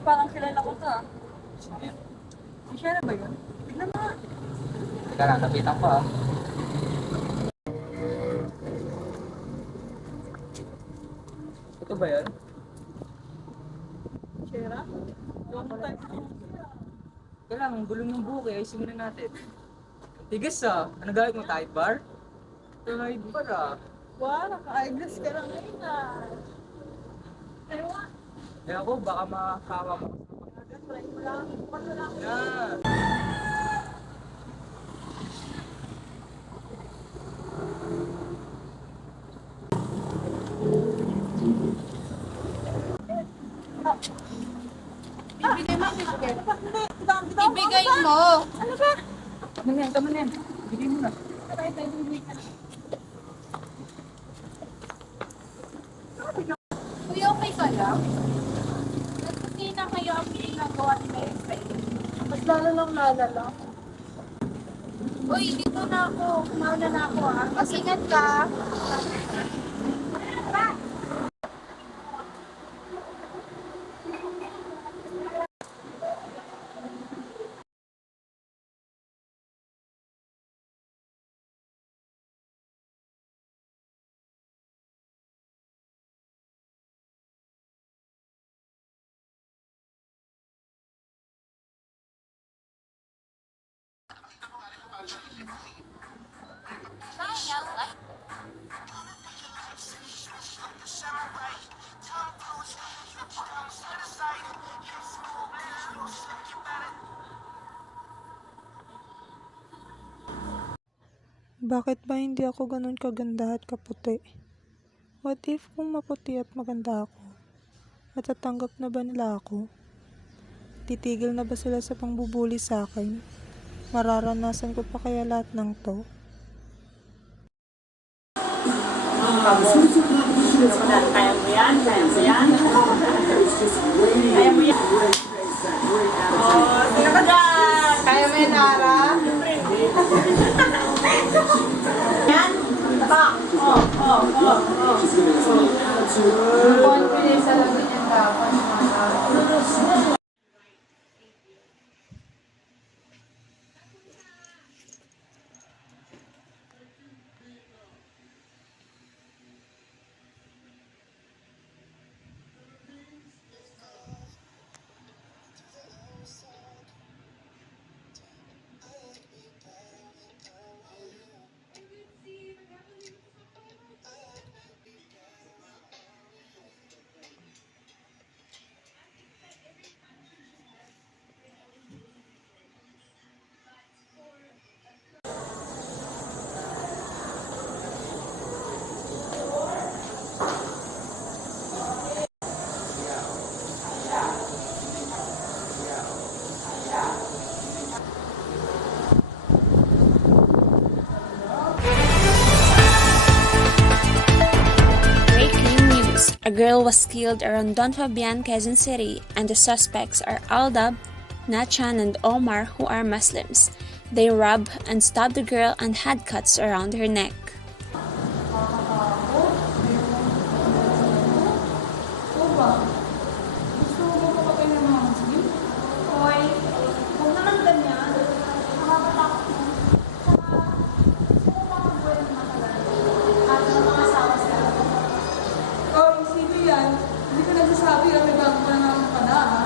parang kilala ko to ah. Sino yan? Si Shara ba yun? Tignan mo nga. Teka lang, napitan ko ah. Ito ba yan? Shara? Long time. Teka lang, ang gulong ng buhok eh. Ayusin muna natin. Tigas ah. Ano gawin mo, Tide Bar? Tide Bar ah. Wow, naka-eyeglass ka lang ngayon ah. Ewan. Kaya ako, baka makakawa mo. Try mo lang. Paano lang? Yan. Ibigay mo, ibigay. Hindi. Ibigay mo. Ano ba? Tama na yan. Bigay mo na. Kuya, okay ka lang? Nagpati na kayo ang ginagawa ni Mary Faye. Mas lalo lang lalala. Uy, dito na ako. Kumauna na ako ah. Mag-ingat ka. Bakit ba hindi ako ganun kaganda at kaputi? What if kung maputi at maganda ako? Matatanggap na ba nila ako? Titigil na ba sila sa pangbubuli sa akin? Mararanasan ko pa kaya lahat ng to? Kaya mo yan? Kaya mo yan? Kaya mo yan? Oh, sino ka dyan? Kaya mo yan, Nara? Yan? Pa! Oh, oh, oh, oh. Confidence talaga niyan dapat. Breaking news. A girl was killed around Don Fabian, Quezon City, and the suspects are Aldab, Nachan, and Omar, who are Muslims. They robbed and stabbed the girl and had cuts around her neck. Oh, sino yan? Hindi ko nagsasabi ang nagagawa ko na naman ka na ha?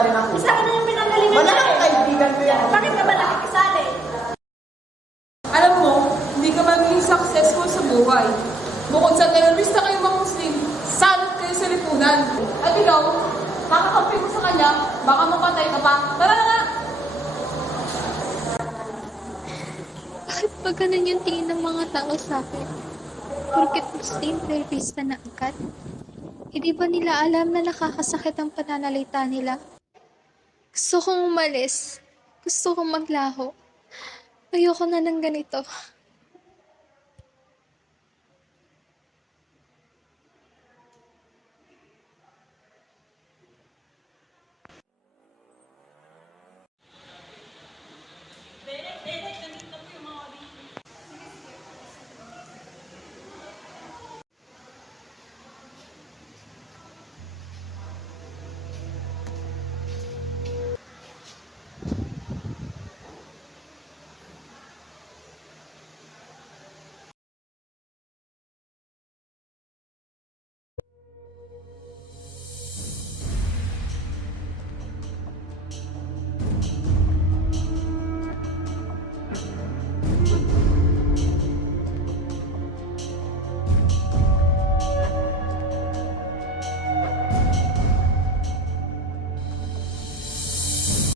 pa rin ako. Sa akin na yung pinagalingan Wala niya kang eh. kaibigan ko yan. Bakit ka ba nakikisali? Alam mo, hindi ka magiging successful sa buhay. Bukod sa terorista kayong mga Muslim, salot kayo sa lipunan. At ikaw, makakampi mo sa kanya, baka mapatay ka pa. Tara na nga! Bakit ba ganun yung tingin ng mga tao sa akin? Porket Muslim, terorista na agad? Hindi ba nila alam na nakakasakit ang pananalita nila? Gusto kong umalis. Gusto kong maglaho. Ayoko na ng ganito.